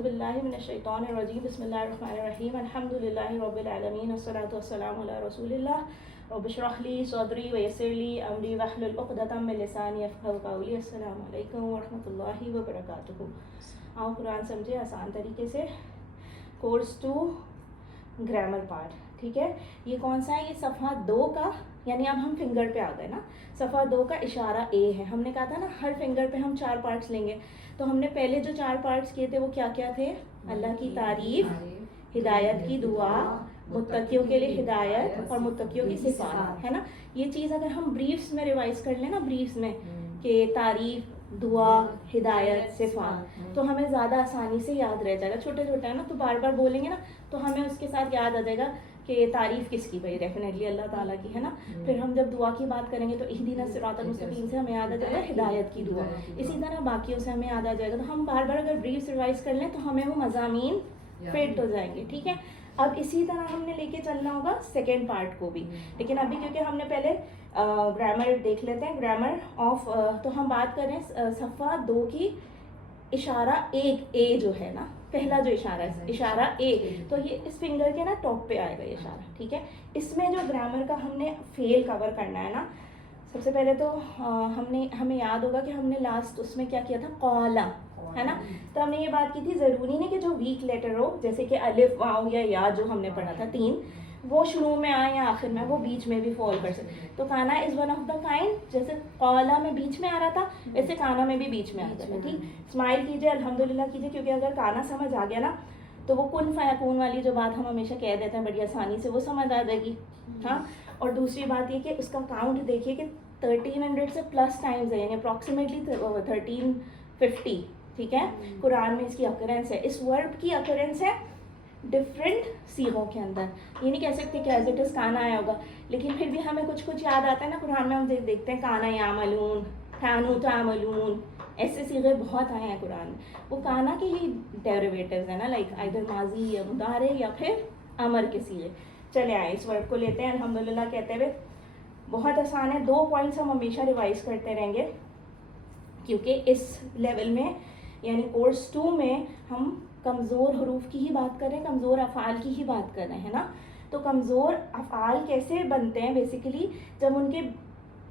बिस्मिल्लाहिर्रहमानिर्रहीम बिस्मिल्लाहिर्रहमानिर्रहीम अल्हम्दुलिल्लाहि रब्बिल आलमीन अस्सलातु वस्सलामु अला रसूलिल्लाह रब्बि इश्रह ली सदरी व यस्सिर ली अमरी वहलुल उक़दतम मिन लिसानी यफ़क़हू क़ौली। अस्सलामु अलैकुम व रहमतुल्लाहि व बरकातुहू। आओ कुरान समझे आसान तरीके से। कोर्स 2 ग्रामर पार्ट, ठीक है। ये कौन सा है? ये सफ़ा 2 का, यानी अब हम फिंगर पे आ गए ना। सफ़ा 2 का इशारा ए है। हमने कहा था ना हर फिंगर पे हम 4 पार्ट्स लेंगे। तो हमने पहले जो 4 पार्ट्स किए थे वो क्या क्या थे? अल्लाह की तारीफ, हिदायत की दुआ, मुत्तकियों के लिए हिदायत और मुत्तकियों की सिफात, है ना। ये चीज़ अगर हम ब्रीफ्स में रिवाइज कर लें ना, ब्रीफ्स में कि तारीफ, दुआ, हिदायत, सिफात, तो हमें ज़्यादा आसानी से याद रह जाएगा। छोटे छोटे है ना, तो बार बार बोलेंगे ना तो हमें उसके साथ याद आ जाएगा कि तारीफ़ किसकी? भाई डेफिनेटली अल्लाह ताला की, है ना। फिर हम जब दुआ की बात करेंगे तो इहदीना सिरातल मुस्तकीम से हमें याद आ जाएगा हिदायत की दुआ। इसी तरह बाकियों से हमें याद आ जाएगा। तो हम बार बार अगर ब्रीफ रिवाइज कर लें तो हमें वो मज़ामीन फिट हो जाएंगे, ठीक है। अब इसी तरह हमने लेके चलना होगा सेकेंड पार्ट को भी। लेकिन अभी क्योंकि हमने पहले ग्रामर देख लेते हैं, ग्रामर ऑफ, तो हम बात करें सफ़ा 2 की इशारा एक ए जो है ना, पहला जो इशारा है इशारा ए, तो ये इस फिंगर के ना टॉप पे आएगा ये इशारा, ठीक है। इसमें जो ग्रामर का हमने फेल कवर करना है ना, सबसे पहले तो हमें याद होगा कि हमने लास्ट उसमें क्या किया था? कौला, है ना। तो हमने ये बात की थी ज़रूरी नहीं कि जो वीक लेटर हो, जैसे कि अलिफ, वाव या जो हमने पढ़ा था 3, वो शुरू में आए या आखिर में, वो बीच में भी फॉल कर सकते। तो काना is one of the kind, जैसे कौला में बीच में आ रहा था वैसे काना में भी बीच में आ जाता है, ठीक। स्माइल कीजिए, अल्हम्दुलिल्लाह कीजिए, क्योंकि अगर काना समझ आ गया ना तो वो कुन फयाकून वाली जो बात हम हमेशा कह देते हैं बड़ी आसानी से, वो समझ आ जाएगी। हाँ, और दूसरी बात ये कि उसका काउंट देखिए कि 1300 से प्लस टाइम्स है, यानी अप्रॉक्सीमेटली 1350, ठीक है। कुरान में इसकी अकरेंस है, इस वर्ब की अकरेंस है डिफरेंट सीगों के अंदर। ये नहीं कह सकते कि एज इट इज़ काना आया होगा, लेकिन फिर भी हमें कुछ कुछ याद आता है ना। कुरान में हम देखते हैं काना यामलून, कानू तामलून, ऐसे सीगे बहुत आए हैं कुरान में। वो काना के ही डेरिवेटिव्स हैं ना, लाइक आइदर माजी या मुदारे या फिर अमर के सीगे। चले आए, इस वर्ड को लेते हैं अल्हम्दुलिल्लाह कहते हुए। बहुत आसान है, 2 पॉइंट्स हम हमेशा रिवाइज करते रहेंगे, क्योंकि इस लेवल में यानी कोर्स 2 में हम कमज़ोर हरूफ की ही बात कर रहे हैं, कमज़ोर अफ़ाल की ही बात कर रहे हैं ना। तो कमज़ोर अफ़ाल कैसे बनते हैं? बेसिकली जब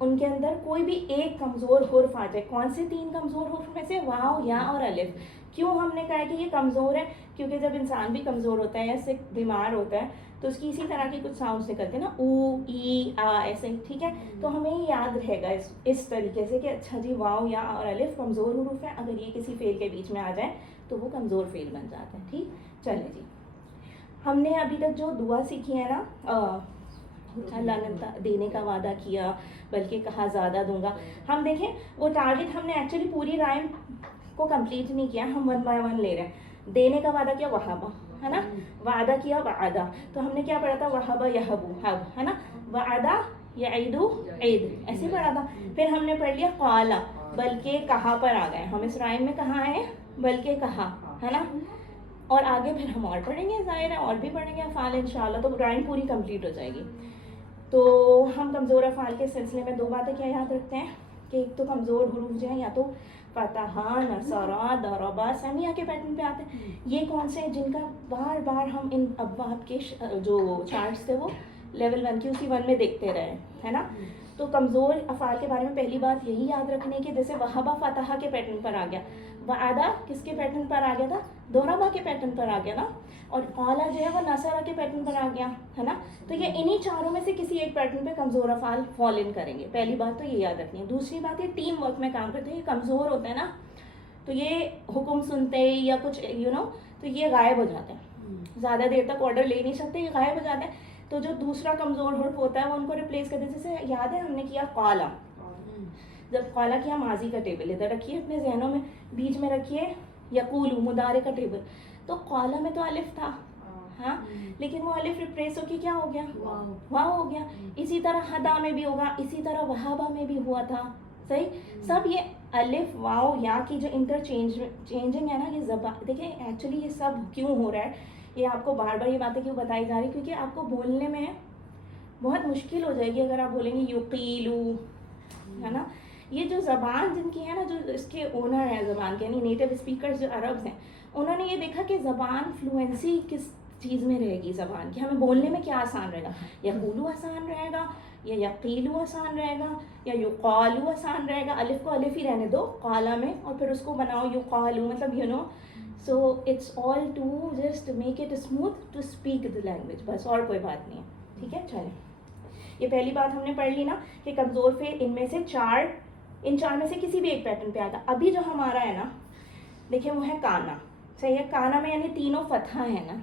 उनके अंदर कोई भी एक कमज़ोर हुर्फ आ जाए। कौन से 3 कमज़ोर हुर्फ में से? वाव, या और अलिफ। क्यों हमने कहा कि ये कमज़ोर है? क्योंकि जब इंसान भी कमज़ोर होता है, ऐसे बीमार होता है, तो उसकी इसी तरह के कुछ साउंड्स निकलते हैं ना, ऊ, ई, आ, ऐसे, ठीक है। तो हमें ये याद रहेगा इस तरीके से कि अच्छा जी, वाव, या और अलिफ कमज़ोर हुरूफ है, अगर ये किसी फेल के बीच में आ जाए तो वो कमज़ोर फेल बन जाता है, ठीक। चले जी, हमने अभी तक जो दुआ सीखी है ना, अल्लाह ने देने का वादा किया, बल्कि कहा ज़्यादा दूंगा। हम देखें वो टारगेट हमने एक्चुअली पूरी राइम को कंप्लीट नहीं किया, हम 1 बाय 1 ले रहे हैं। देने का वादा किया वहाबा, है ना, वादा किया वादा, तो हमने क्या पढ़ा था? वहाबा यहबू, हब, है ना, वादा यईदु ईद, ऐसे पढ़ा था। फिर हमने पढ़ लिया कौला, बल्कि कहा पर आ गए हम। इस राइम में कहाँ है? बल्कि कहा, है ना। और आगे फिर हम और पढ़ेंगे, ज़ाहिर है और भी पढ़ेंगे अफ़ाल इंशाल्लाह, तो राइम पूरी कंप्लीट हो जाएगी। तो हम कमज़ोर अफ़ाल के सिलसिले में 2 बातें क्या याद रखते हैं कि एक तो कमज़ोर हुरूफ जो हैं या तो फतहा, नसरा, दरबा, समिया के पैटर्न पे आते हैं। ये कौन से हैं जिनका बार बार हम इन अब्वाब के जो चार्ट्स थे वो लेवल 1 की उसी 1 में देखते रहे, है ना। तो कमज़ोर अफ़ाल के बारे में पहली बात यही याद रखने की, जैसे वहाबा फतहा के पैटर्न पर आ गया, वादा किसके पैटर्न पर आ गया था? दोहराबा के पैटर्न पर आ गया ना, और कौला जो है वो नसरा के पैटर्न पर आ गया, है ना। तो ये इन्हीं चारों में से किसी एक पैटर्न पे कमज़ोर अफ़ाल फॉल इन करेंगे। पहली बात तो ये याद रखनी है। दूसरी बात, ये टीम वर्क में काम करते हैं। ये कमज़ोर होते हैं ना, तो ये हुक्म सुनते या कुछ तो ये गायब हो जाते हैं, ज़्यादा देर तक ऑर्डर ले नहीं सकते, ये गायब हो जाते हैं। तो जो दूसरा कमज़ोर हुर्फ होता है वो उनको रिप्लेस कर देते। जैसे याद है हमने किया कौला, जब कौला किया माजी का टेबल इधर रखिए अपने जहनों में, बीच में रखिए यकूलू मुदारे का टेबल। तो कौला में तो अलिफ था, हाँ, लेकिन वो अलिफ रिप्लेस होके क्या हो गया? वाव हो गया। इसी तरह हदा में भी होगा, इसी तरह वहाबा में भी हुआ था, सही। सब ये अलिफ, वाव, या की जो चेंजिंग है ना, ये ज़बान, देखिए एक्चुअली ये सब क्यों हो रहा है, ये आपको बार बार ये बातें क्यों बताई जा रही है, क्योंकि आपको बोलने में बहुत मुश्किल हो जाएगी अगर आप बोलेंगे युकीलू, है ना। ये जो ज़बान जिनकी है ना, जो इसके ओनर हैं ज़बान के, यानी नेटिव स्पीकर्स जो अरब्स हैं, उन्होंने ये देखा कि ज़बान फ्लुएंसी किस चीज़ में रहेगी, ज़बान की हमें बोलने में क्या आसान रहेगा, या कूलू आसान रहेगा, या यकीलू आसान रहेगा, या युकालू आसान रहेगा। अलिफ को अलिफ ही रहने दो काला में, और फिर उसको बनाओ युकालू, मतलब you know. So it's all to just make it smooth to speak the language, बस और कोई बात नहीं है। ठीक है, चलें, ये पहली बात हमने पढ़ ली ना कि कमज़ोर फेल इनमें से इन चार में से किसी भी एक पैटर्न पे आता। अभी जो हमारा है ना, देखिए वो है काना, सही है। काना में यानी तीनों फतहा है ना,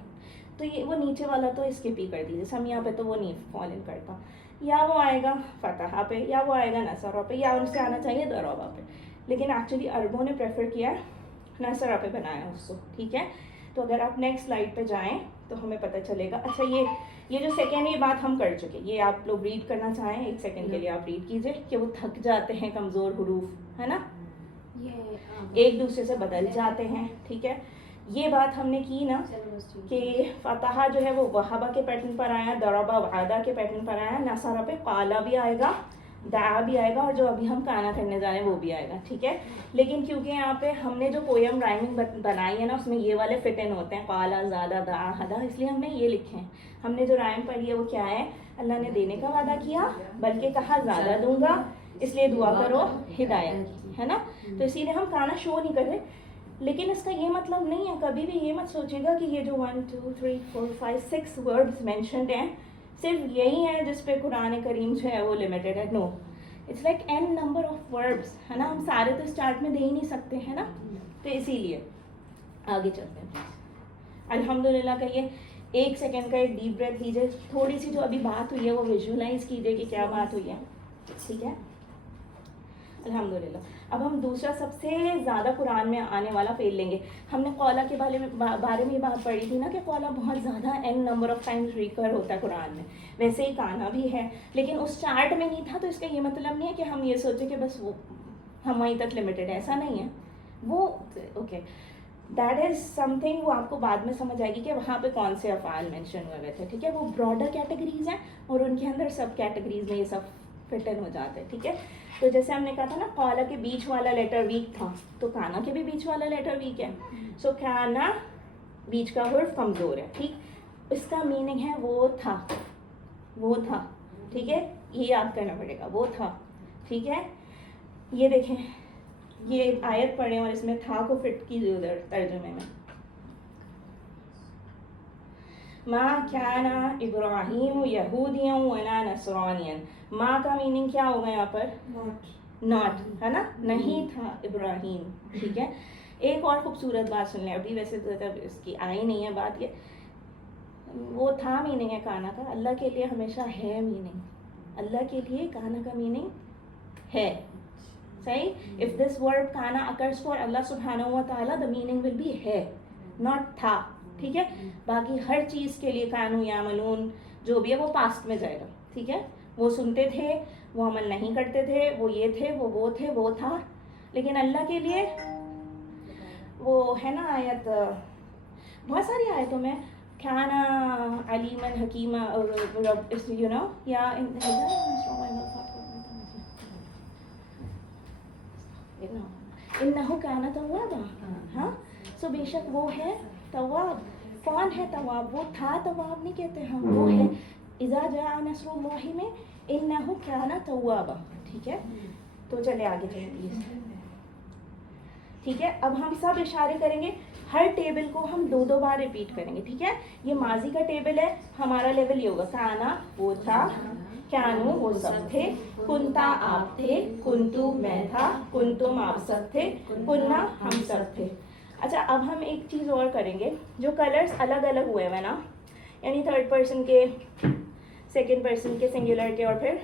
तो ये वो नीचे वाला तो स्किप ही कर दीजिए, समिया पे तो वो नहीं फॉल इन करता। या वो आएगा फतहा पे, या वो आएगा नसरा पे, या उनसे आना चाहिए दरवा पे, लेकिन एक्चुअली अरबों ने प्रेफर किया नसरा पे बनाया उसको। ठीक है, तो अगर आप नेक्स्ट स्लाइड पे जाएं तो हमें पता चलेगा। अच्छा, ये जो सेकेंड, ये बात हम कर चुके, ये आप लोग रीड करना चाहें एक सेकेंड के लिए आप रीड कीजिए कि वो थक जाते हैं कमज़ोर हुरूफ, है ना, ये एक दूसरे से बदल जाते हैं। ठीक है, ये बात हमने की ना कि फतहा जो है वो वहाबा के पैटर्न पर आया, दरबा वादा के पैटर्न पर आया, नसारा पे काला भी आएगा, दा भी आएगा, और जो अभी हम काना करने जा रहे हैं वो भी आएगा। ठीक है, लेकिन क्योंकि यहाँ पे हमने जो पोएम राइमिंग बनाई है ना, उसमें ये वाले फिट इन होते हैं, काला ज़्यादा दा हदा, इसलिए हमने ये लिखे हैं। हमने जो राइम पढ़ी है वो क्या है, अल्लाह ने देने का वादा किया, बल्कि कहा ज़्यादा दूंगा, इसलिए दुआ करो हिदायत की, है ना। तो इसीलिए हम काना शो नहीं कर रहे, लेकिन इसका ये मतलब नहीं है, कभी भी ये मत सोचेगा कि ये जो 1 2 3 4 5 6 वर्ड्स मेंशन्ड हैं सिर्फ यही है जिस पे कुरान करीम जो है वो लिमिटेड है। No, it's like n number of words, है ना। हम सारे तो स्टार्ट में दे ही नहीं सकते, है ना, तो इसीलिए आगे चलते हैं। अल्हम्दुलिल्लाह कहिए, एक सेकेंड का एक डीप ब्रेथ लीजिए, थोड़ी सी जो अभी बात हुई है वो विजुअलाइज कीजिए कि क्या बात हुई है। ठीक है, अल्हम्दुलिल्लाह। अब हम दूसरा सबसे ज़्यादा कुरान में आने वाला फेल लेंगे। हमने कौला के बारे में ये बात पढ़ी थी ना कि कौला बहुत ज़्यादा n number of times recur होता है कुरान में, वैसे ही काना भी है, लेकिन उस चार्ट में नहीं था। तो इसका ये मतलब नहीं है कि हम ये सोचें कि बस वो हम वहीं तक लिमिटेड है, ऐसा नहीं है। वो ओके, दैट इज़ समथिंग, वो आपको बाद में समझ आएगी कि वहाँ पे कौन से अफ़ाल मेंशन हुए थे। ठीक है, वो ब्रॉडर कैटेगरीज हैं और उनके अंदर सब कैटेगरीज में ये सब फिट इन हो जाते हैं। ठीक है, तो जैसे हमने कहा था ना, कौला के बीच वाला लेटर वीक था, तो काना के भी बीच वाला लेटर वीक है। सो काना बीच का हुर्फ कमज़ोर है। ठीक, इसका मीनिंग है वो था, वो था। ठीक है, ये याद करना पड़ेगा, वो था। ठीक है, ये देखें, ये आयत पढ़ें और इसमें था को फिट कीजिए उधर तर्जुमे में। माँ काना इब्राहीम यहूदियन वला नसरानियन। माँ का मीनिंग क्या होगा यहाँ पर, नॉट, है ना, नहीं था इब्राहीम। ठीक है, एक और खूबसूरत बात सुन लें, अभी वैसे तो इसकी आई नहीं है बात, ये वो था मीनिंग है काना का, अल्लाह के लिए हमेशा है मीनिंग, अल्लाह के लिए काना का मीनिंग है। सही, इफ दिस वर्ड काना अकर्स फॉर अल्लाह सुब्हानहू व तआला, द मीनिंग विल बी है, नॉट था। ठीक है, बाकी हर चीज़ के लिए कानू यामलून जो भी है वो पास्ट में जाएगा। ठीक है, वो सुनते थे, वो अमल नहीं करते थे, वो ये थे, वो थे, वो था, लेकिन अल्लाह के लिए वो है ना आयत, बहुत सारी आयतों में खाना अलीमन हकीमा यू नो, या इन्नहु काना तव्वाबा। हाँ, सो बेशक वो है तवाब। कौन है तवाब, वो था तवाब नहीं कहते हम, वो है इज़ा जा नस्रुल्लाहि में इन्नहु काना तव्वाबा। ठीक है, तो चले आगे चलें प्लीज़। ठीक है, अब हम सब इशारे करेंगे, हर टेबल को हम 2-2 बार रिपीट करेंगे। ठीक है, ये माजी का टेबल है, हमारा लेवल ये होगा काना वो था, कानू वो सब थे, कुंता आप थे, कुंतु मैं था, कुंतुम आप सब थे, कुन्ना हम सब थे। अच्छा, अब हम एक चीज़ और करेंगे, जो कलर्स अलग अलग हुए हैं ना, यानी थर्ड पर्सन के, सेकंड पर्सन के, सिंगुलर के और फिर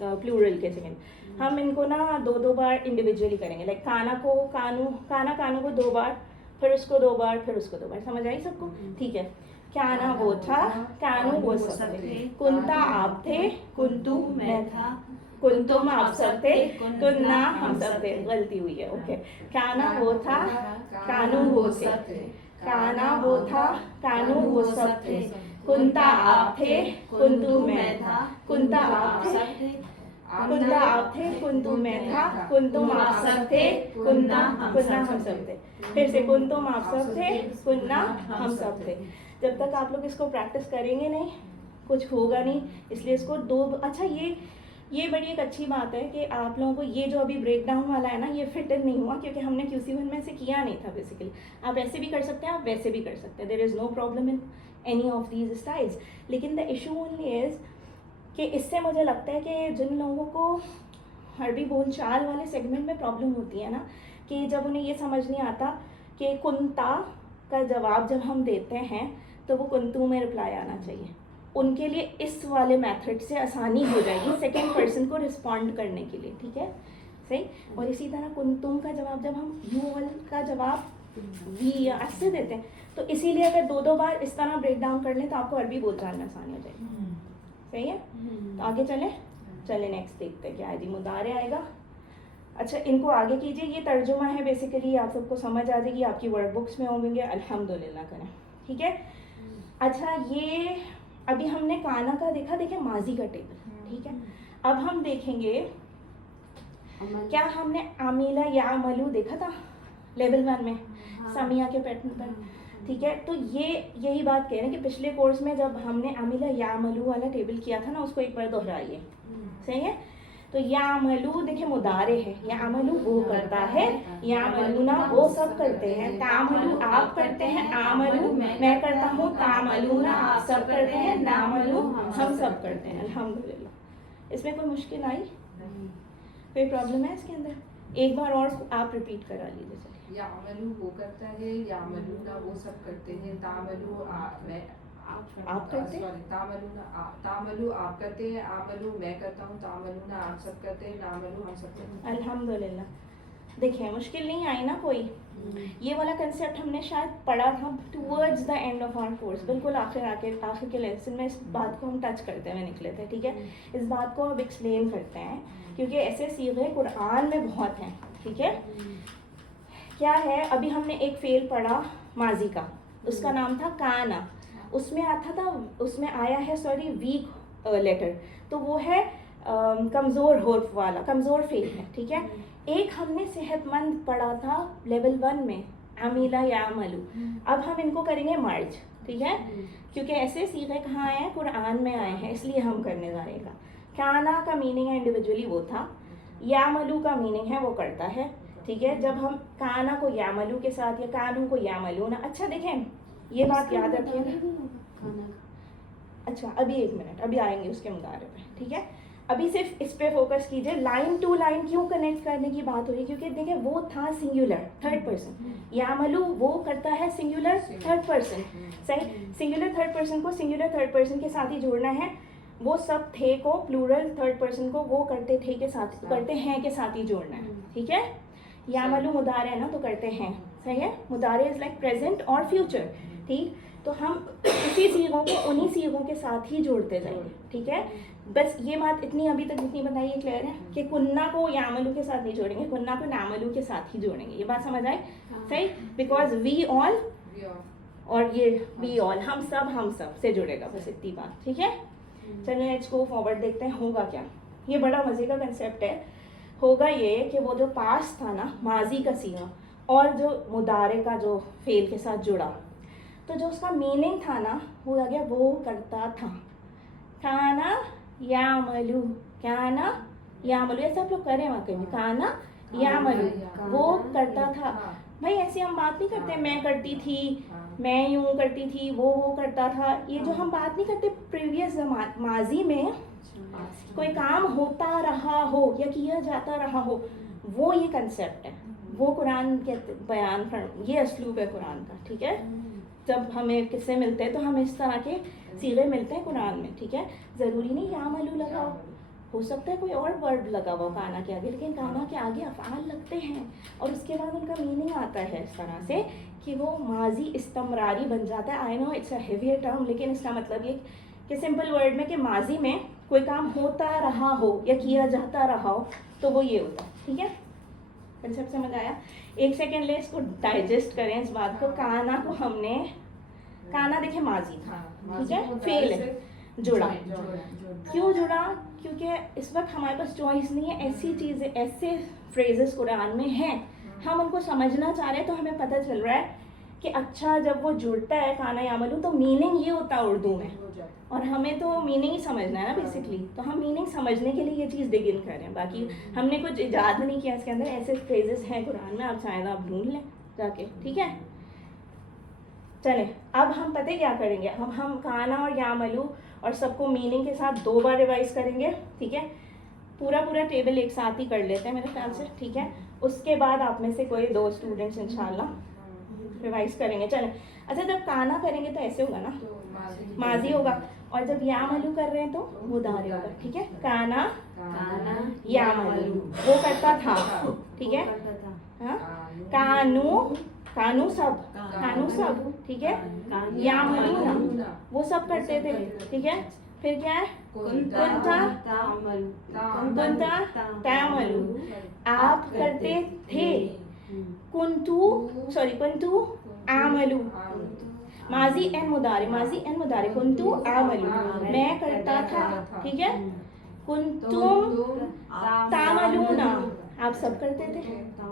प्लूरल के सेकंड, हम इनको ना 2-2 बार इंडिविजुअली करेंगे। लाइक काना को कानू, कानू को 2 बार, फिर उसको 2 बार, फिर उसको 2 बार। समझ आई सबको? ठीक है, काना वो था, कानू वो सब थे, कुंता आप थे, कुंतु मैं था, कुंतुम आप सब थे, कुन्ना हम सब थे। गलती हुई है, ओके। काना वो था, कानू वो सब थे, काना वो था, कानू वो सब थे, कुंता आप थे, कुंतु मैं था, कुंता आप थे, कुन्ना आप थे, कुन्तु मैं था, कुन्तुम आप सब थे, कुन्ना हम सब थे। फिर से कुन्तुम आप सब थे, कुन्ना हम सब थे। जब तक आप लोग इसको प्रैक्टिस करेंगे नहीं कुछ होगा नहीं, इसलिए इसको दो। अच्छा ये बड़ी एक अच्छी बात है कि आप लोगों को ये जो अभी ब्रेक डाउन वाला है ना, ये फिट इन नहीं हुआ क्योंकि हमने QC1 में से किया नहीं था बेसिकली। आप ऐसे भी कर सकते हैं, आप वैसे भी कर सकते हैं, there is no problem in any of these styles. लेकिन द इशू ओनली इज़ कि इससे मुझे लगता है कि जिन लोगों को अरबी बोलचाल वाले सेगमेंट में प्रॉब्लम होती है ना, कि जब उन्हें ये समझ नहीं आता कि कुंता का जवाब जब हम देते हैं तो वो कुंतु में रिप्लाई आना चाहिए, उनके लिए इस वाले मेथड से आसानी हो जाएगी सेकंड पर्सन को रिस्पॉन्ड करने के लिए, ठीक है सही। और इसी तरह कुंतुम का जवाब जब हम यू ऑल का जवाब वी या एस से देते हैं, तो इसीलिए अगर दो बार इस तरह ब्रेक डाउन कर लें तो आपको अरबी बोलचाल में आसानी हो जाएगी, सही है। तो आगे चले नेक्स्ट देखते हैं क्या है जी, मुदारे आएगा। अच्छा इनको आगे कीजिए, ये तर्जुमा है बेसिकली, आप सबको समझ आ जाएगी, आपकी वर्क बुक्स में होंगे, अल्हम्दुलिल्लाह करें, ठीक है। अच्छा ये अभी हमने काना का देखा, देखें माजी का टेबल, ठीक है। अब हम देखेंगे क्या हमने आमिला या अमलू देखा था लेवल 1 में सामिया के पैटर्न पर, ठीक है। तो ये यही बात कह रहे हैं कि पिछले कोर्स में जब हमने आमिला या अमलू वाला टेबल किया था ना, उसको एक बार दोहराइए, सही है। तो या अमलू देखिए मुदारे है, या अमलू वो करता है, या अमलूना वो सब करते हैं, तामलू आप करते हैं, आमलू मैं करता हूँ, तामलूना आप सब करते हैं, नामलू हम सब करते हैं। अल्हम्दुलिल्लाह। इसमें कोई मुश्किल आई, कोई प्रॉब्लम है इसके अंदर? एक बार और आप रिपीट करा लीजिए। या अमलू वो करता है, या अमलूना वो सब करते हैं, तामलू आप करते हैं, तामलू आप करते हैं, आमलू मैं करता हूँ, तामलूना आप सब करते हैं, नामलू हम सब करते हैं। अल्हम्दुलिल्लाह। देखिए मुश्किल नहीं आई ना कोई। ये वाला कंसेप्ट हमने शायद पढ़ा था towards the end of our course, बिल्कुल आखिर के लेसन में इस बात को हम टच करते हुए निकले थे, ठीक है। इस बात को अब एक्सप्लेन करते हैं क्योंकि ऐसे सीगे कुरान में बहुत हैं, ठीक है। क्या है, अभी हमने एक फेल पढ़ा माजी का, उसका नाम था काना, उसमें आया है सॉरी वीक लेटर, तो वो है कमज़ोर हर्फ वाला, कमज़ोर फेल है, ठीक है। एक हमने सेहतमंद पढ़ा था लेवल 1 में अमीला या अमलू, अब हम इनको करेंगे मर्ज, ठीक है, क्योंकि ऐसे सीगे कहाँ आए हैं, कुरान में आए हैं, इसलिए हम करने जा रहे हैं। काना का मीनिंग है इंडिविजुअली वो था, यामलू का मीनिंग है वो करता है, ठीक है। जब हम काना को यामलू के साथ या कानू को यामलू ना, अच्छा देखें ये बात याद रखिए। अच्छा अभी एक मिनट, अभी आएंगे उसके मुदारे पे, ठीक है। अभी सिर्फ इस पे फोकस कीजिए, लाइन टू लाइन क्यों कनेक्ट करने की बात हो रही है, क्योंकि देखिए वो था सिंगुलर थर्ड पर्सन, यामलू वो करता है सिंगुलर थर्ड पर्सन, सही। सिंगुलर थर्ड पर्सन को सिंगुलर थर्ड पर्सन के साथ ही जोड़ना है, वो सब थे को प्लूरल थर्ड पर्सन को वो करते थे के साथ, करते हैं के साथ ही जोड़ना है, ठीक है। यामलू मुदारे है ना, तो करते हैं, सही है। मुदारे इज लाइक प्रेजेंट और फ्यूचर, ठीक। तो हम इसी सीगों को उन्हीं सीगों के साथ ही जोड़ते जाएंगे, ठीक है। बस ये बात इतनी अभी तक जितनी बताई ये क्लियर है कि कुन्ना को यामलू के साथ नहीं जोड़ेंगे, कुन्ना को नामलू के साथ ही जोड़ेंगे, ये बात समझ आए, सही। बिकॉज वी ऑल और ये वी ऑल हम सब से जुड़ेगा, बस इतनी बात, ठीक है। चलिए लेट्स गो फॉरवर्ड, देखते हैं होगा क्या। ये बड़ा मज़े का कंसेप्ट है। होगा ये कि वो जो पास था ना माजी का सीगा और जो मुदारे का जो फेल के साथ जुड़ा, तो जो उसका मीनिंग था ना वो आ गया वो करता था, काना यामलू, काना यामलू, ऐसा आप लोग करें वाकई में, काना यामलू वो करता था। भाई ऐसे हम बात नहीं करते मैं करती थी, मैं यूं करती थी, वो करता था, ये जो हम बात नहीं करते प्रीवियस माजी में कोई काम होता रहा हो या किया जाता रहा हो, वो ये कंसेप्ट है, वो कुरान के बयान कर, ये असलूब है कुरान का, ठीक है। जब हमें किस्से मिलते हैं तो हमें इस तरह के सीगे मिलते हैं कुरान में, ठीक है। ज़रूरी नहीं यामलू लगाओ, हो सकता है कोई और वर्ड लगा हुआ काना के आगे, लेकिन काना के आगे अफ़आल लगते हैं और उसके बाद उनका मीनिंग आता है इस तरह से कि वो माजी इस्तमरारी बन जाता है। I know it's a heavier term, लेकिन इसका मतलब ये कि सिंपल वर्ड में कि माजी में कोई काम होता रहा हो या किया जाता रहा हो तो वो ये होता है, ठीक है। कंसेप्ट समझ आया? एक सेकेंड ले इसको डाइजेस्ट करें इस बात को। काना को हमने, काना देखे माजी था, ठीक है, फेल है, जुड़ा। क्यों जुड़ा? क्योंकि इस वक्त हमारे पास चॉइस नहीं है, ऐसी चीज़ें, ऐसे फ्रेजेस कुरान में हैं, हम उनको समझना चाह रहे हैं, तो हमें पता चल रहा है कि अच्छा जब वो जुड़ता है काना यामलू तो मीनिंग ये होता है उर्दू में, और हमें तो मीनिंग ही समझना है ना बेसिकली, तो हम मीनिंग समझने के लिए ये चीज़ डिग इन कर रहे हैं। बाकी हमने कुछ इजाद नहीं किया इसके अंदर, ऐसे फ्रेजेस हैं कुरान में, आप चाहें तो आप ढूंढ लें जाके, ठीक है। चलें अब हम पता है क्या करेंगे, हम काना और यामलू और सबको मीनिंग के साथ 2 बार रिवाइज करेंगे, ठीक है। पूरा टेबल एक साथ ही कर लेते हैं मेरे ख्याल से, ठीक है। उसके बाद आप में से कोई 2 स्टूडेंट्स इंशाल्लाह रिवाइज करेंगे। चलें, अच्छा जब काना करेंगे तो ऐसे होगा ना, माजी होगा, और जब यामलू कर रहे हैं तो मुदारे होगा, ठीक है। काना यामलू, वो करता था, ठीक है। हाँ, कानू सब, ठीक है। यामलूना, वो सब करते थे, ठीक है। फिर क्या है, कुंता तामलू, आप करते थे। कुंतु आमलू, माजी एन मुदारे, कुंतु आमलू, मैं करता था, ठीक है। कुंतुम तामलूना, आप सब करते थे,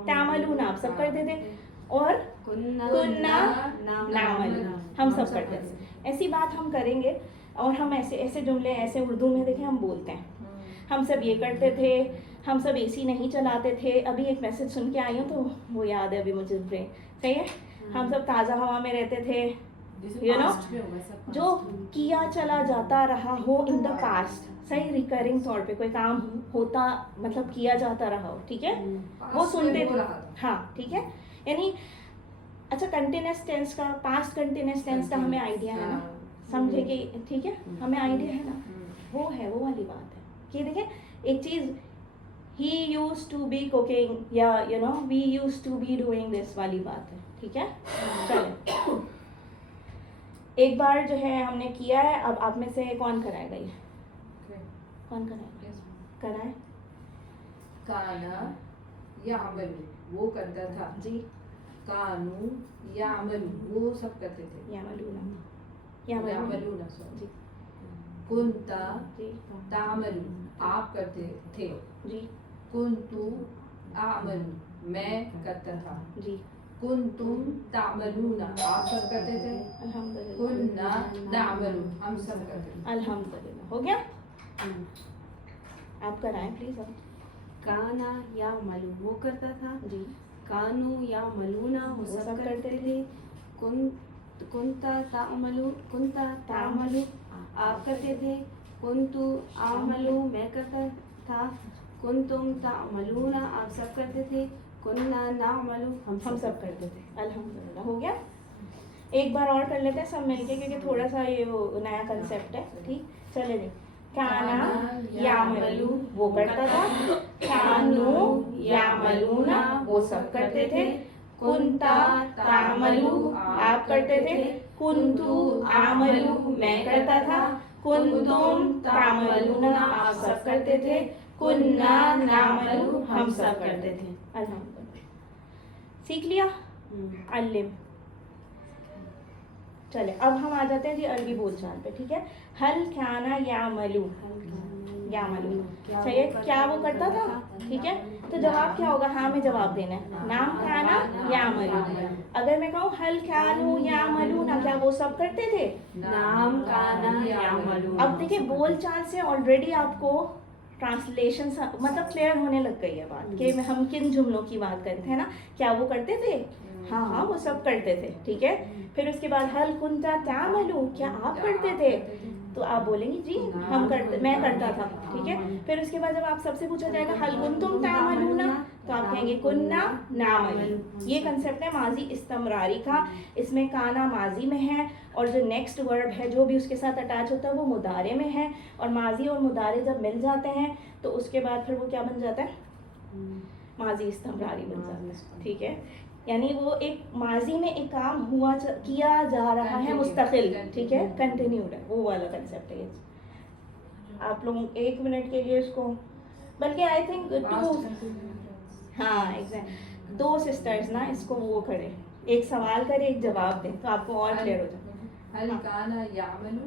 तामलूना आप सब करते थे, और कुन्ना नामलू, हम सब करते थे। ऐसी बात हम करेंगे, और हम ऐसे जुमले ऐसे उर्दू में देखें हम बोलते हैं, हम सब ये करते थे, हम सब एसी नहीं चलाते थे। अभी एक मैसेज सुन के आई हूँ तो वो याद है अभी मुझे ब्रेन, सही है। हम सब ताज़ा हवा में रहते थे, यू नो, जो किया चला जाता रहा हो इन द पास्ट, सही, रिकरिंग तौर पे कोई काम होता, मतलब किया जाता रहा हो, ठीक है, वो सुनते थे। हाँ, ठीक है, यानी अच्छा कंटिन्यूअस टेंस का, पास्ट कंटिन्यूअस टेंस का हमें आइडिया है ना, समझे कि, ठीक है, हमें आइडिया है ना, वो वाली बात है कि देखें एक चीज़, he used to be cooking, yeah you know we used to be doing this वाली बात है, ठीक है। चलो एक बार जो है हमने किया है, अब आप में से कौन कराएगा ये, कौन कराए? काना यामलू, वो करता था जी, कानू यामलू, वो सब करते थे, यामलूना सॉरी, कुंता जी, तामलू, आप करते थे, जी, कुंतु आमलू, मैं करता था, जी, कुंतुम तामलूना, आप सब करते थे, अल्हम्दुलिल्लाह, कुन्ना नामलू, हम सब करते थे। अल्हम्दुलिल्लाह, हो गया। आप कराएं प्लीज। अब काना या मलू, वो करता था, जी, कानू या मलूना, वो सब करते थे। कुंता तामलू, आप करते थे। कुंतु आमलू, मैं करता था। कुंतुम तामलूना, आप सब करते थे। कुन्ना नामलू, हम सब करते थे। अल्हम्दुलिल्लाह, हो गया। एक बार और कर लेते हैं सब मिलके, क्योंकि थोड़ा सा ये वो नया कंसेप्ट है, ठीक। चले जी, काना यामलू, वो करता था। कानू यामलूना, वो सब करते थे। कुंता तामलू, आप करते थे। कुंतु आमलू, मैं करता था। कुंतुम तामलूना, आप सब करते थे। कुन्ना नामलू, हम सब करते थे। अल्हम्दुलिल्लाह, सीख लिया। अल्लिम। चले अब हम आ जाते हैं जी अरबी बोलचाल पे, ठीक है। हल खाना यामलू, सही है, क्या वो करता था, ठीक है। तो जवाब क्या होगा, हाँ में जवाब देना है, नाम खाना यामलू। अगर मैं कहूँ हल खानू यामलू ना, क्या वो सब करते थे, नाम काना यामलू। अब देखिए बोलचाल से ऑलरेडी आपको ट्रांसलेशन मतलब क्लियर होने लग गई है बात कि हम किन जुमलों की बात करते हैं ना। क्या वो करते थे, हाँ वो सब करते थे, ठीक है। फिर उसके बाद हल कुंता तामलू, क्या आप करते थे, तो आप बोलेंगे जी हम करते, मैं करता था, ठीक है। फिर उसके बाद जब आप सबसे पूछा जाएगा हल कुंतुम तामलूना, तो आप कहेंगे कुन्ना नामलू। ये कंसेप्ट है माजी इस्तमरारी का। इसमें काना माजी में है, और जो नेक्स्ट वर्ब है जो भी उसके साथ अटैच होता है वो मुदारे में है। और माजी और मुदारे जब मिल जाते हैं तो उसके बाद फिर वो क्या बन जाता है, माजी इस्तमरारी बन जाता है, ठीक है। यानी वो एक माजी में एक काम हुआ किया जा रहा है मुस्तकिल, ठीक है, कंटिन्यूड है, वो वाला कंसेप्ट है। आप लोग 1 मिनट के लिए इसको, बल्कि आई थिंक 2, हाँ एग्जैक्ट 2 सिस्टर्स ना इसको वो करें, एक सवाल करें एक जवाब दें, तो आपको और क्लियर हो जाए। हल काना यामलू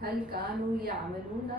हल कानू यामलूना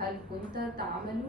हल कुंता तामलू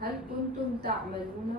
हल कुंतुम तामलूना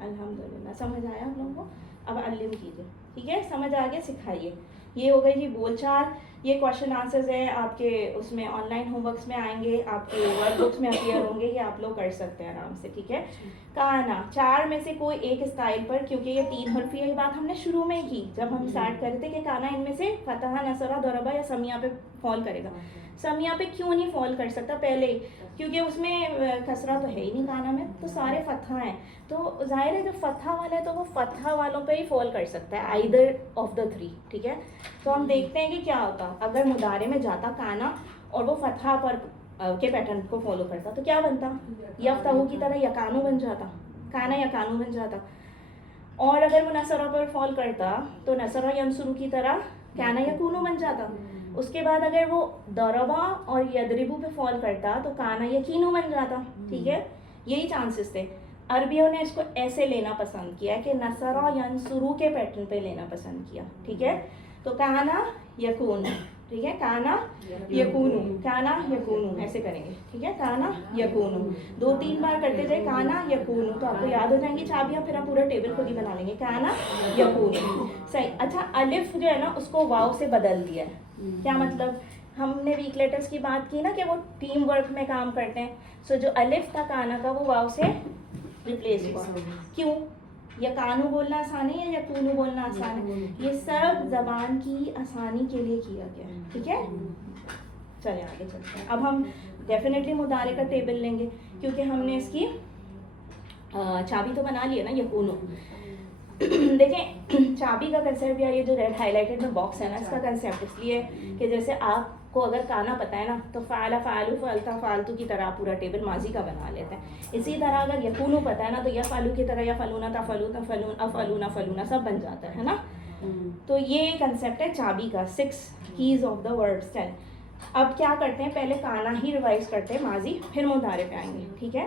अल्हम्दुलिल्लाह। समझ आया आप लोगों को? अब अल्लिम कीजिए, ठीक है? समझ आ गया, सिखाइए। ये हो गई जी बोलचाल। ये क्वेश्चन आंसर्स है आपके उसमें ऑनलाइन होमवर्क्स में आएंगे, आपके वर्कबुक्स में अपीयर होंगे, ये आप लोग कर सकते हैं आराम से, ठीक है? काना, चार में से कोई एक स्टाइल पर, क्योंकि ये 3 हर्फी है, ये बात हमने शुरू में की जब हम स्टार्ट कर रहे थे कि काना इनमें से फतहा, नसरा, दरबा या समिया पे फॉल करेगा। समिया पे क्यों नहीं फॉल कर सकता पहले? क्योंकि उसमें कसरा तो है ही नहीं काना में, तो सारे फतहा हैं, तो जाहिर है जो फतहा वाला है तो वो फतहा वालों पे ही फॉल कर सकता है, आइदर ऑफ द 3, ठीक है? तो हम देखते हैं कि क्या होता अगर मुदारे में जाता काना और वो फतहा पर के पैटर्न को फॉलो करता, तो क्या बनता? यफ्तहू की तरह यकानू बन जाता, काना यकानू बन जाता। और अगर वो नसरा पर फॉल करता तो नसरा यंसुरू की तरह काना यकूनू बन जाता। उसके बाद अगर वो दरबा और यदरिबू पे फॉल करता तो काना यकीनू बन जाता, ठीक है? यही चांसेस थे। अरबियों ने इसको ऐसे लेना पसंद किया कि नसरा यंसुरू के पैटर्न पे लेना पसंद किया, ठीक है? तो काना यकून, ठीक है? काना यकूनू, काना यकूनू ऐसे करेंगे, ठीक है? काना यकूनू 2-3 बार करते जाए, काना यकूनू, तो आपको याद हो जाएंगी चाबियां, फिर आप पूरा टेबल खुद ही बना लेंगे। काना यकूनू, सही। अच्छा, अलिफ जो है ना उसको वाव से बदल दिया है। क्या मतलब? हमने वीक लेटर्स की बात की ना कि वो टीम वर्क में काम करते हैं, सो जो अलिफ था काना का वो वाव से रिप्लेस हुआ। क्यों? या कानू बोलना आसान है या यकूनू बोलना आसान है? ये सब जबान की आसानी के लिए किया गया है, ठीक है? चलिए आगे चलते हैं। अब हम डेफिनेटली मुदारे का टेबल लेंगे क्योंकि हमने इसकी चाबी तो बना ली है ना, यकूनू। देखें, चाबी का कंसेप्ट या ये जो रेड हाईलाइटेड में बॉक्स है ना, इसका कंसेप्ट इसलिए कि जैसे आपको अगर काना पता है ना तो फ़ाला, फ़ालू, फ़लता, फ़ालतू की तरह पूरा टेबल माजी का बना लेते हैं। इसी तरह अगर यकूनू पता है ना तो या फ़ालू की तरह या फ़लूना, तफ़लू, तफ़लून, अफ़लूना, फ़लूना सब बन जाता है ना। तो ये कंसेप्ट है चाबी का, 6 कीज़ ऑफ द वर्ड्स 10। अब क्या करते हैं, पहले काना ही रिवाइज करते हैं माजी, फिर मुदारे पे आएंगे, ठीक है?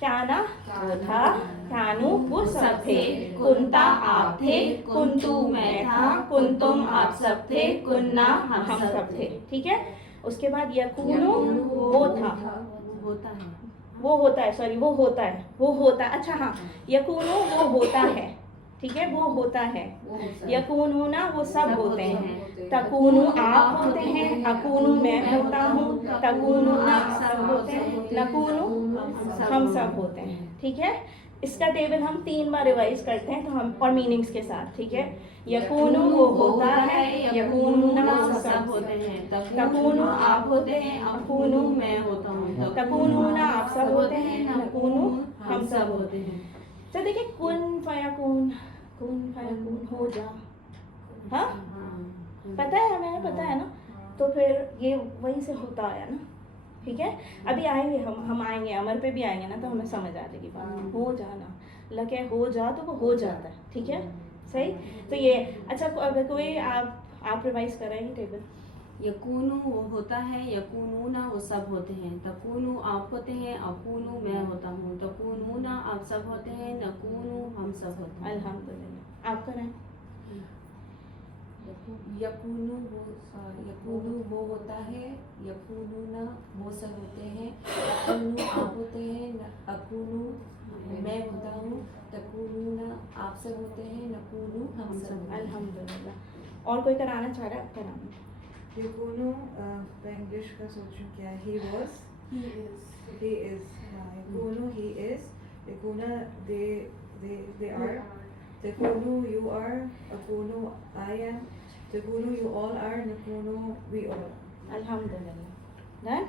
काना वो था, कानू वो सब थे, कुंता आप थे, कुंतु मैं था, कुंतुम आप सब थे, कुन्ना हम सब थे, ठीक है? उसके बाद यकूनू वो था, होता है, वो होता है, सॉरी वो होता है, वो होता है, अच्छा हाँ, यकूनू वो होता है, ठीक है? वो होता है। यकूनूना वो सब होते हैं, तकूनू आप होते हैं, अकूनू मैं होता हूँ, तकूनू आप सब होते हैं, नकूनू हम सब होते हैं, ठीक है? इसका टेबल हम 3 बार रिवाइज करते हैं तो हम और मीनिंग्स के साथ, ठीक है? यकूनू वो होता है, यकूनूना वो सब होते हैं, तकूनू आप होते हैं, अकूनू मैं होता हूँ, तकूनूना आप सब होते हैं, नकूनू हम सब होते हैं। तो देखिए, कुन फयकून, कुन फयकून हो जा, हाँ पता है हमें, पता है ना? तो फिर ये वहीं से होता आया ना, ठीक है? अभी आएंगे हम आएंगे, अमर पे भी आएंगे ना तो हमें समझ आ जाएगी बात। हो जाना लगे हो जा तो वो हो जाता है, ठीक है? सही। तो ये अच्छा, अगर कोई आप रिवाइज कर रहे हैं टेबल। यकूनू वो होता है, यकूनूना वो सब होते हैं, तकूनू आप होते हैं, अकूनू मैं होता हूँ, तकूनूना आप सब होते हैं, नकूनू हम सब होते हैं। अल्हम्दुलिल्लाह। आप करें। यकूनू वो होता है, यकूनूना वो सब होते हैं, अकूनू आप होते हैं, अकूनू मैं होता हूँ, तकूनूना आप सब होते हैं, नकूनू हम सब होते हैं। अल्हम्दुलिल्लाह। और कोई कराना चाह रहा है? आप कराना। यकूनू मैं इंग्लिश का सोचूं क्या है? he was, he is, यकूनू he is, यकूना they are, तकूनू you are, अकूनू I am, तकूनू you all are, नकूनू we all are. अल्हम्दुलिल्लाह। डन।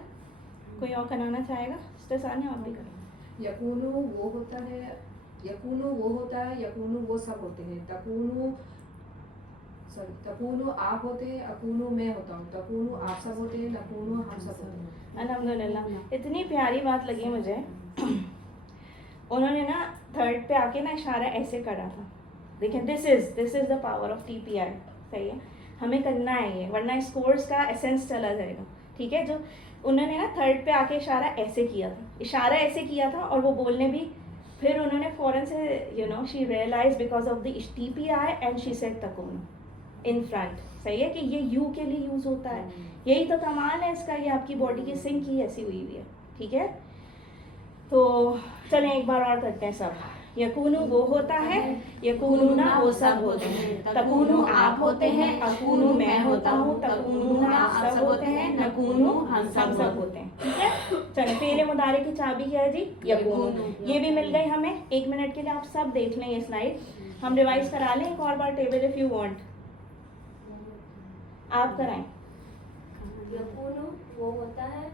कोई और कराना चाहेगा? सिस्टर सानिया आप भी करो। यकूनू वो होता है, यकूनू वो होता है, यकूनू वो सब होते हैं, तकूनू तकूनू आप होते हैं, अकूनू मैं होता हूँ, तकूनू आप सब होते हैं, नकूनू हम सब होते हैं। अल्हम्दुलिल्लाह। इतनी प्यारी बात लगी मुझे, उन्होंने ना थर्ड पे आके ना इशारा ऐसे करा था। देखें, this is the power of TPI। सही है, हमें करना है ये, वरना इस कोर्स का एसेंस चला जाएगा, ठीक है? जो उन्होंने ना थर्ड पे आके इशारा ऐसे किया था, इशारा ऐसे किया था और वो बोलने भी फिर उन्होंने फ़ौरन से she realise because of the TPI and she said तकून इन फ्रंट। सही है कि ये यू के लिए यूज़ होता है, यही तो कमाल है इसका, ये आपकी बॉडी की सिंक ही ऐसी हुई हुई है। ठीक है, तो चलें एक बार और करते हैं सब। यकूनु वो होता है, यकूनुना वो सब होते हैं, तकूनु आप होते हैं, अकूनु मैं होता हूँ, तकूनुना आप सब होते हैं, नकूनु हम सब होते हैं। ठीक है, चलें फेले मुदारे की चाबी क्या है जी? यकूनु। ये भी मिल गई हमें। 1 मिनट के लिए आप सब देख लें ये स्लाइड, हम रिवाइज करा लें एक और बार टेबल इफ़ यू वांट। आप कराएं। यकूनु वो होता है,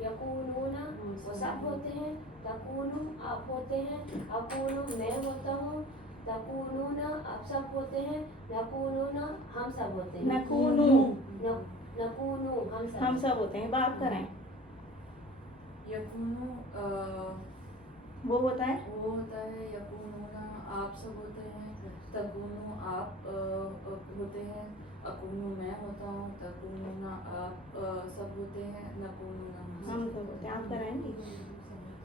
यकूनूना वो सब होते हैं, तकूनु आप होते हैं, अकूनु मैं होता हूँ, तकूनूना आप सब होते हैं, नकूनूना हम सब होते हैं। नकूनु नकूनु हम सब होते हैं। बाप कराएं। यकूनु वो होता है, वो होता है, यकूनुना आप सब होते हैं, तकूनु आप होते हैं, अकूनु मैं होता हूँ, तकूनुना आप सब होते हैं, नकूनुना हम सब होते हैं। आप कराएंगे।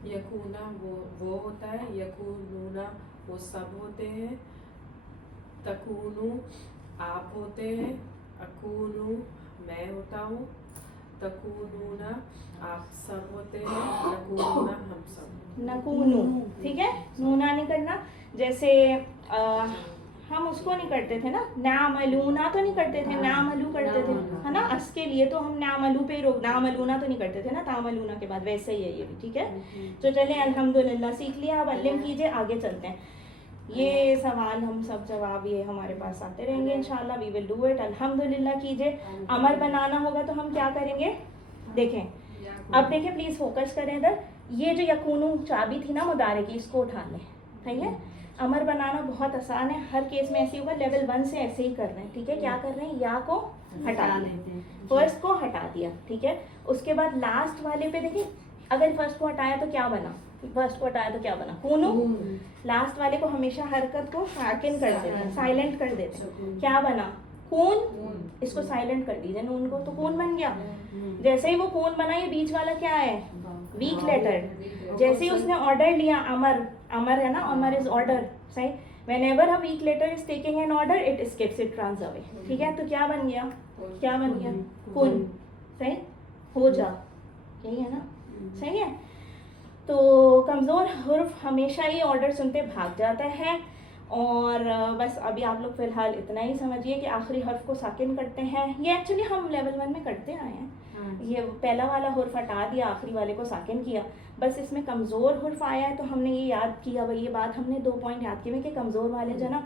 यकूना वो होता है, यकूनूना वो सब होते हैं, तकूनु आप होते हैं, अकूनु मैं होता हूँ, तकूनूना आप सब होते हैं, नकूनुना हम सब। नकूनु, ठीक है, नूना नहीं करना। जैसे हम उसको नहीं करते थे ना, नामलूना तो नहीं करते थे, नामलू करते थे, है ना। अस के लिए तो हम नामलू पे रोक, नामलूना तो नहीं करते थे ना, तामलूना के बाद। वैसे ही है ये भी। ठीक है, तो चले अल्हम्दुलिल्लाह सीख लिया। अब अल्लिम कीजिए, आगे चलते हैं। ये सवाल हम सब जवाब ये हमारे पास आते रहेंगे इंशाल्लाह, वी विल डू इट। अल्हम्दुलिल्लाह कीजिए। अमर बनाना होगा तो हम क्या करेंगे, देखें। अब देखें, प्लीज़ फोकस करें इधर। ये जो यकूनु चाबी थी ना मुदारे की, इसको उठा लें। ठीक है, अमर बनाना बहुत आसान है, हर केस में ऐसे ही होगा। लेवल 1 से ऐसे ही कर रहे हैं। ठीक है, क्या कर रहे हैं, या को हटा लेते हैं, फर्स्ट को हटा दिया। ठीक है, उसके बाद लास्ट वाले पे देखिए, अगर फर्स्ट को हटाया तो क्या बना, फर्स्ट को हटाया तो क्या बना, कूनू। लास्ट वाले को हमेशा हरकत को साकिन कर देते हैं, साइलेंट कर देते हैं। क्या बना, कून। इसको साइलेंट कर दीजिए नून को, तो कून बन गया। जैसे ही वो कून बना, ये बीच वाला क्या है, वीक लेटर। जैसे ही उसने ऑर्डर लिया, अमर, अमर है ना, अमर इज ऑर्डर। सही, whenever a weak letter is taking an order, it skips, it runs away। ठीक है, तो क्या बन गया, क्या बन गया, कुन। सही, हो जा, यही है ना। सही है, तो कमज़ोर हुर्फ हमेशा ही ऑर्डर सुनते भाग जाता है। और बस अभी आप लोग फ़िलहाल इतना ही समझिए कि आखिरी हर्फ को साकिन करते हैं। ये एक्चुअली हम लेवल 1 में करते आए हैं। ये पहला वाला हुर्फ हटा दिया, आखिरी वाले को साकिन किया। बस इसमें कमज़ोर हुर्फ आया है तो हमने ये याद किया, भाई ये बात हमने 2 पॉइंट याद किए कि कमज़ोर वाले जो है ना,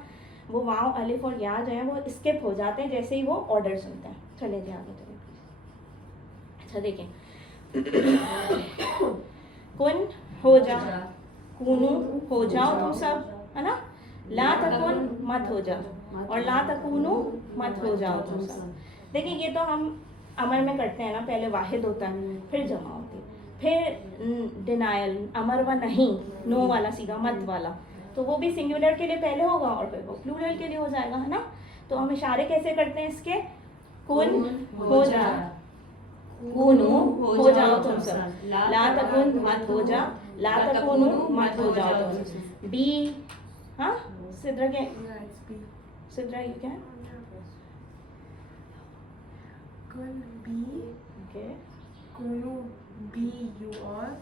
वो वाव अलिफ और या जो है वो स्किप हो जाते हैं जैसे ही वो ऑर्डर सुनते हैं। चले जी आगे चले। अच्छा देखें, कुन हो जा, कूनू हो जाओ तुम सब, है ना। ला तकुन मत हो जाओ, और ला तकूनू मत हो जाओ तुम सब। देखिए, ये तो हम अमर में करते हैं ना, पहले वाहिद होता है, फिर जमा होती है, फिर डिनायल, अमर व नहीं, नो वाला सीधा, मत वाला, तो वो भी सिंगुलर के लिए पहले होगा और फिर वो प्लूरल के लिए हो जाएगा, है ना। तो हम इशारे कैसे करते हैं इसके, कुन हो जा, कूनू हो जाओ तुम सब, ला तकुन मत हो जा, ला तकुनू मत हो जाओ तुम सब। बी, हाँ सिद्रा के, Sidra you can, Kun be, okay, kunu be you are,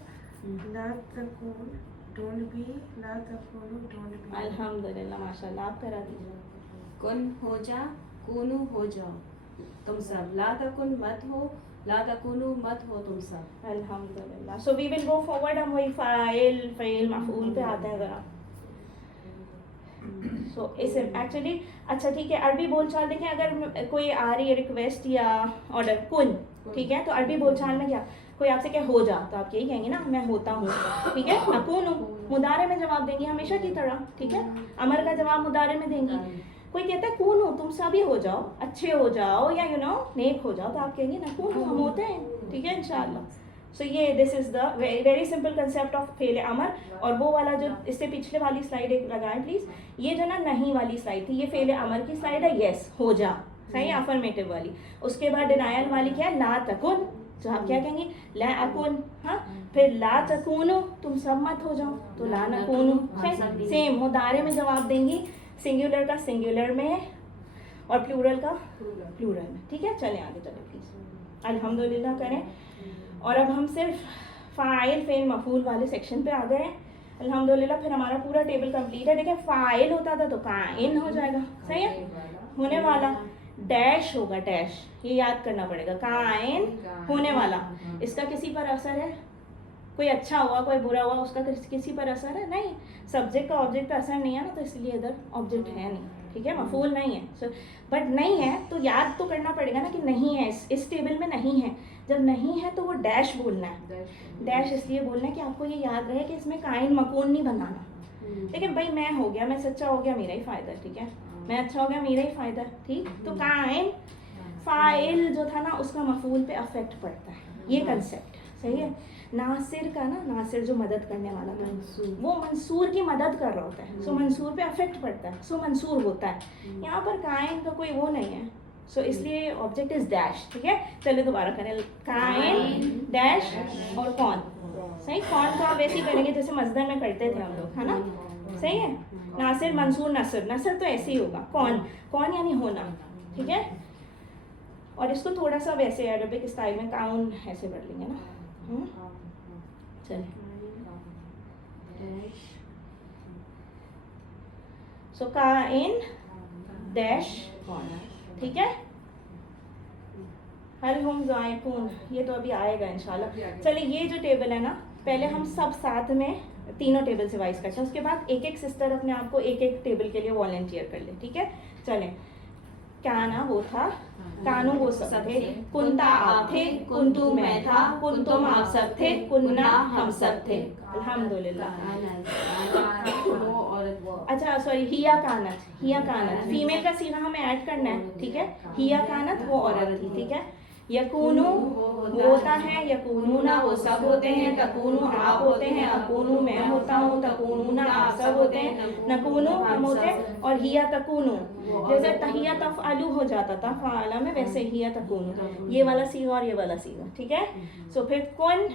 la takun don't be, la takunu don't be. अल्हम्दुलिल्लाह, माशाल्लाह। आप करा दीजिए। कुन हो जा, कूनू हो जाओ तुम सब, ला तकुन मत हो, ला तकुनू मत हो तुम सब। अल्हम्दुलिल्लाह। So we will go forward. हम वही फाइल फ़ेल मफ़ऊल पे आते हैं ज़रा। सो इस एक्चुअली, अच्छा ठीक है, अरबी बोलचाल देखें। अगर कोई आ रही है रिक्वेस्ट या ऑर्डर, कुन, ठीक है, तो अरबी बोलचाल में क्या, कोई आपसे क्या हो जा, तो आप यही कहेंगे ना, मैं होता हूँ। ठीक है, अकून मुदारे में जवाब देंगी हमेशा की तरह। ठीक है, अमर का जवाब मुदारे में देंगी। कोई कहता है कून हो, तुम सभी हो जाओ, अच्छे हो जाओ, या नेक हो जाओ, तो आप कहेंगे ना कून, हम होते हैं। ठीक है, इंशाल्लाह। सो ये this is the very simple concept of फेल अमर। और वो वाला जो इससे पिछले वाली स्लाइड एक लगाएं प्लीज़, ये जो ना नहीं वाली स्लाइड थी, ये फेल अमर की स्लाइड है। येस हो जा, सही, अफर्मेटिव वाली। उसके बाद डिनायल वाली क्या है, ला तकुन, तो आप क्या कहेंगे, ला अकुन, हाँ, फिर ला तकूनु, तुम सब मत हो जाओ, तो ला नकूनु। सेम मुदारे में जवाब देंगी, सिंगुलर का सिंगुलर में और प्लूरल का प्लूरल में। ठीक है, चलें आगे चलें प्लीज़, अल्हम्दुलिल्लाह करें। और अब हम सिर्फ फ़ाइल फ़ेल मफ़ूल वाले सेक्शन पे आ गए हैं अल्हम्दुलिल्लाह। फिर हमारा पूरा टेबल कंप्लीट है। देखें फ़ाइल होता था तो काइन हो जाएगा, सही है, होने वाला, डैश होगा, डैश, ये याद करना पड़ेगा, काइन होने वाला। इसका किसी पर असर है, कोई अच्छा हुआ कोई बुरा हुआ उसका किसी पर असर है नहीं, सब्जेक्ट का ऑब्जेक्ट पर असर नहीं है ना, तो इसलिए इधर ऑब्जेक्ट है नहीं। ठीक है, मफूल नहीं है, सो बट नहीं है तो याद तो करना पड़ेगा ना कि नहीं है, इस टेबल में नहीं है। जब नहीं है तो वो डैश बोलना है, डैश इसलिए बोलना है कि आपको ये याद रहे कि इसमें काइन मकून नहीं बनाना। देखिए भाई, मैं हो गया, मैं सच्चा हो गया, मेरा ही फ़ायदा है, ठीक है, मैं अच्छा हो गया, मेरा ही फ़ायदा है, ठीक। तो काइन फ़ाइल जो था ना उसका मफूल पे अफेक्ट पड़ता है, ये कंसेप्ट सही है। नासिर का ना, नासिर जो मदद करने वाला था, वो मंसूर की मदद कर रहा होता है, सो मंसूर पे अफेक्ट पड़ता है, सो मंसूर होता है। यहाँ पर काइन का कोई वो नहीं है, सो इसलिए ऑब्जेक्ट इज डैश। ठीक है, चलिए दोबारा करें, काइन डैश और कौन, सही। कौन को आप वैसे ही करेंगे जैसे मजदर में करते थे हम लोग, है ना, सही है। नासिर मंसूर नसर, नसर तो ऐसे ही होगा, कौन, कौन यानी होना, ठीक है। और इसको थोड़ा सा वैसे अरबिक स्टाइल में काउन ऐसे पढ़ लेंगे ना, चलिए। सो काइन डैश कौन, ठीक है। हल हम ज़ायकून, ये तो अभी आएगा इंशाल्लाह। चलिए, ये जो टेबल है ना, पहले हम सब साथ में तीनों टेबल से वाइज करते हैं, उसके बाद एक एक सिस्टर अपने आप को एक एक टेबल के लिए वॉलंटियर कर ले, ठीक है। चलें, काना वो था, कानू वो सब थे, कुंता आप थे, कुंतु मैं था, कुंतुम आप सब थे, कुन्ना हम सब थे। अल्हम्दुलिल्लाह। अच्छा सॉरी, हिया कानत, हिया कानत, फीमेल का सीगा हमें ऐड करना है, ठीक है। हिया कानत वो औरत थी, ठीक है। यकूनु होता है, यकूनूना वो सब होते हैं, तकूनु आप होते हैं, अकूनु मैं होता हूँ, तकूनूना आप सब होते हैं, नकूनु हम होते हैं, और हिया तकूनु, जैसे तहिया तफअलु हो जाता था फ़ाला में, वैसे हिया तकूनु, ये वाला सीगा और ये वाला सीगा, ठीक है। सो फिर कुन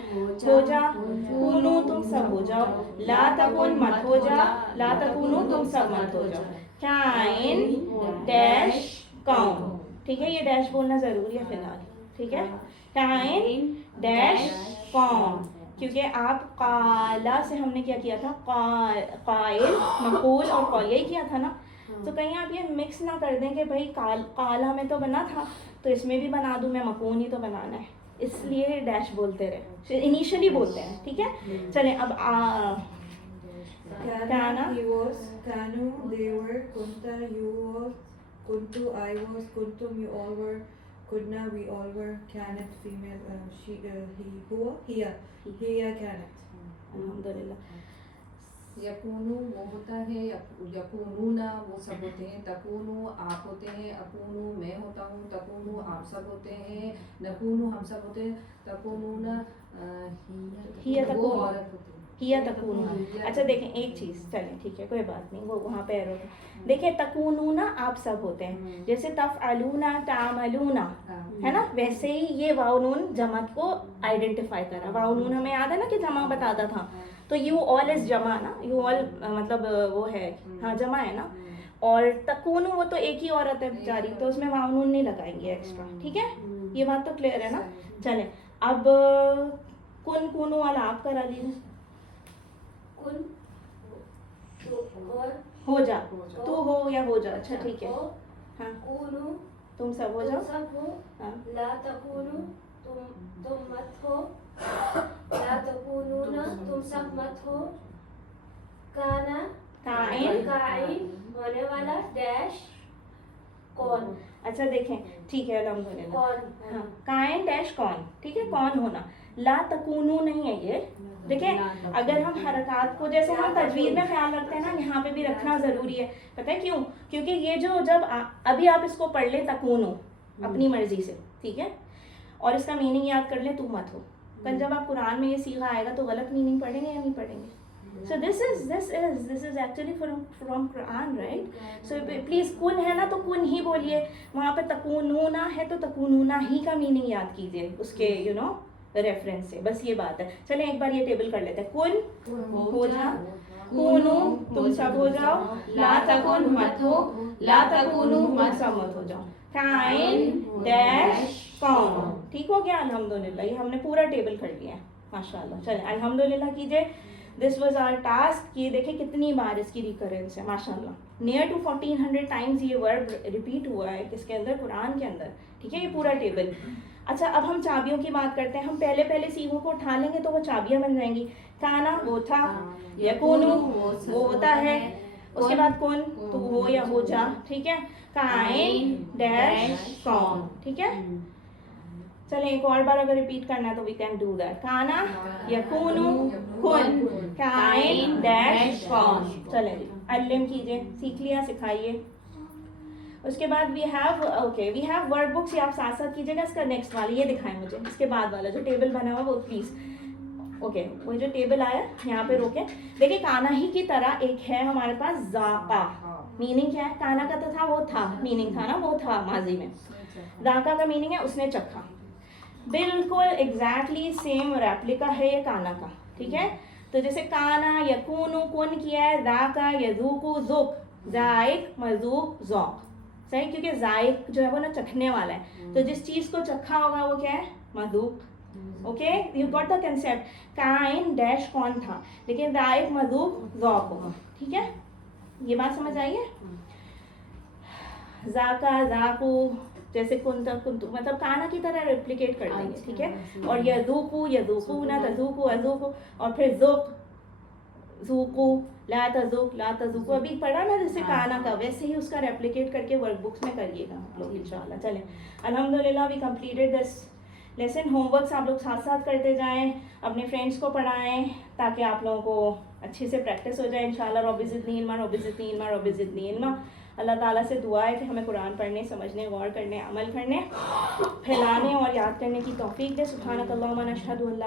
हो जा, कूनु तुम सब हो जाओ, ला तकुन मत हो जा, ला तकूनु तुम सब मत हो जाओ, काइन डैश कौन, ठीक है। ये डैश बोलना ज़रूरी है फिलहाल, ठीक है। काइन डैश कौन, क्योंकि आप काला से हमने क्या किया था, काइल मकूल और कौल यही किया था ना, तो कहीं आप ये मिक्स ना कर दें कि भाई काला में तो बना था तो इसमें भी बना दूं मैं, मकून ही तो बनाना है, इसलिए डैश बोलते रहे, इनिशियली बोलते हैं, ठीक है। चलें अब Kana, he was, Kanu, they were, Kunta, you were, Kuntu, I was, Kuntum, you all were, Kunna, we all were, Kanat, female, she, he, huwa, hiya, Kanat. अल्हम्दुलिल्लाह। यकूनु वो होता है, यकूनूना वो सब होते हैं, तकूनु आप होते हैं, अकूनु मैं होता हूँ, तकूनु आप सब होते हैं, नकूनु हम सब होते हैं, तकूनूना हिया वो तकूनु, औरत होती है, हिया तकूनु। अच्छा देखें एक चीज़, चलें ठीक है कोई बात नहीं, वो वहाँ पे एरर है। देखें तकूनूना आप सब होते हैं, जैसे तफ़अलूना तामलूना है ना, वैसे ही ये वाउनून जमा को आइडेंटिफाई करा। वाउनून हमें याद है ना कि जमा बताता था, तो यू ऑल इज जमा ना, यू ऑल मतलब वो है, हाँ जमा है ना। और तकूनु वो तो एक ही औरत है बेचारी, तो उसमें वाउनून नहीं लगाएंगे एक्स्ट्रा, ठीक है। ये बात तो क्लियर है ना। चलें अब कुन कूनू वाला आप करा लीजिए, कुन और हो जा, तू हो या हो जा, अच्छा ठीक है। हाँ कूनु तुम सब हो तुम जाओ, सब हो, हाँ ला तकूनु तुम मत हो, ला तकूनूना तुम सब मत हो, काना काइन काइन होने वाला डैश कौन, अच्छा देखें ठीक है अल्हम्दुलिल्लाह। कौन हाँ काइन डैश कौन, ठीक है, कौन होना, ला तकूनू नहीं है ये। देखें अगर हम हरकत को जैसे हम तजवीज़ में ख्याल रखते हैं ना, यहाँ पे भी रखना ज़रूरी है। पता है क्यों? क्योंकि ये जो जब अभी आप इसको पढ़ ले तकूनू अपनी मर्जी से, ठीक है, और इसका मीनिंग याद कर ले तू मत हो, कल जब आप कुरान में ये सीखा आएगा तो गलत मीनिंग पढ़ेंगे या नहीं पढ़ेंगे? So this is actually from Quran, right? So please कुन है ना तो कुन ही बोलिए, वहाँ पे तकूनूना है तो तकूनूना ही का मीनिंग याद कीजिए उसके रेफरेंस से, बस ये बात है। चलें एक बार ये टेबल कर लेते हैं। कुन हो जा, कूनू तुम सब हो जाओ, ला तकुन मत हो, ला तकुनू मत सब मत हो जाओ, काइन डैश कौन। ठीक हो गया, अल्हम्दुलिल्लाह। ये हमने पूरा टेबल कर लिया है माशाल्लाह। चलें अल्हम्दुलिल्लाह कीजिए। This was our task. ये देखें कितनी बार इसकी रिकरेंस है माशाल्लाह। नियर टू 1400 टाइम्स ये वर्ड रिपीट हुआ है किसके अंदर, कुरान के अंदर। ठीक है, ये पूरा टेबल। अच्छा अब हम चाबियों की बात करते हैं। हम पहले सीगों को उठा लेंगे तो वो चाबियां बन जाएंगी। काना वो था, यकूनु वो होता है, उसके बाद कुन तो हो या हो जा। ठीक है, काइन डैश कौन। ठीक है, चलें एक और बार अगर रिपीट करना है तो वी कैन डू दैट। काना यकूनु कुन काइन डैश कौन। चलें जी अल्लिम कीजिए, सीख लिया, सिखाइए। उसके बाद वी हैव वर्ड बुक्स। ये आप साथ साथ कीजिएगा। इसका नेक्स्ट वाला ये दिखाएं मुझे, इसके बाद वाला जो टेबल बना हुआ वो प्लीज। ओके वो जो टेबल आया यहाँ पे रोके। देखिए काना ही की तरह एक है हमारे पास जाका। मीनिंग क्या है, काना का तो था वो था, मीनिंग था ना वो था माजी में। जाका का मीनिंग है उसने चखा। बिल्कुल एग्जैक्टली सेम रेप्लिका है ये काना का। ठीक है, तो जैसे काना यकूनु कुन किया है, जाका यजूकु जुक, जायक मजूक जौक। सही, क्योंकि जायक जो है वो ना चखने वाला है, तो जिस चीज को चखा होगा वो क्या है, मजूक। Okay, you got the concept. काइन डैश कौन था, लेकिन जायक मजूक जौक होगा। ठीक है, ये बात समझ आई है। जाका जाकू जैसे कुंता कुंतु, मतलब काना की तरह रेप्लिकेट कर देंगे। ठीक है, और यजूकू यजूकू ना तजूकू अजूकू, और फिर जुक जूकू, ला तजूकू अभी पढ़ा ना जैसे काना का, वैसे ही उसका रेप्लिकेट करके वर्कबुक्स में करिएगा आप लोग इंशाल्लाह। चलें अल्हम्दुलिल्लाह we completed this lesson. Homeworks आप लोग साथ साथ करते जाएं, अपने फ्रेंड्स को पढ़ाएं ताकि आप लोगों को अच्छे से प्रैक्टिस हो जाए इंशाल्लाह। रब्बी ज़िदनी इल्मा, रब्बी ज़िदनी इल्मा, रब्बी ज़िदनी इल्मा। अल्लाह ताला से दुआ है कि हमें कुरान पढ़ने, समझने, गौर करने, अमल करने, फैलाने और याद करने की तौफीक दे। सुब्हानक अल्लाहुम्मा नशहदु अल्ला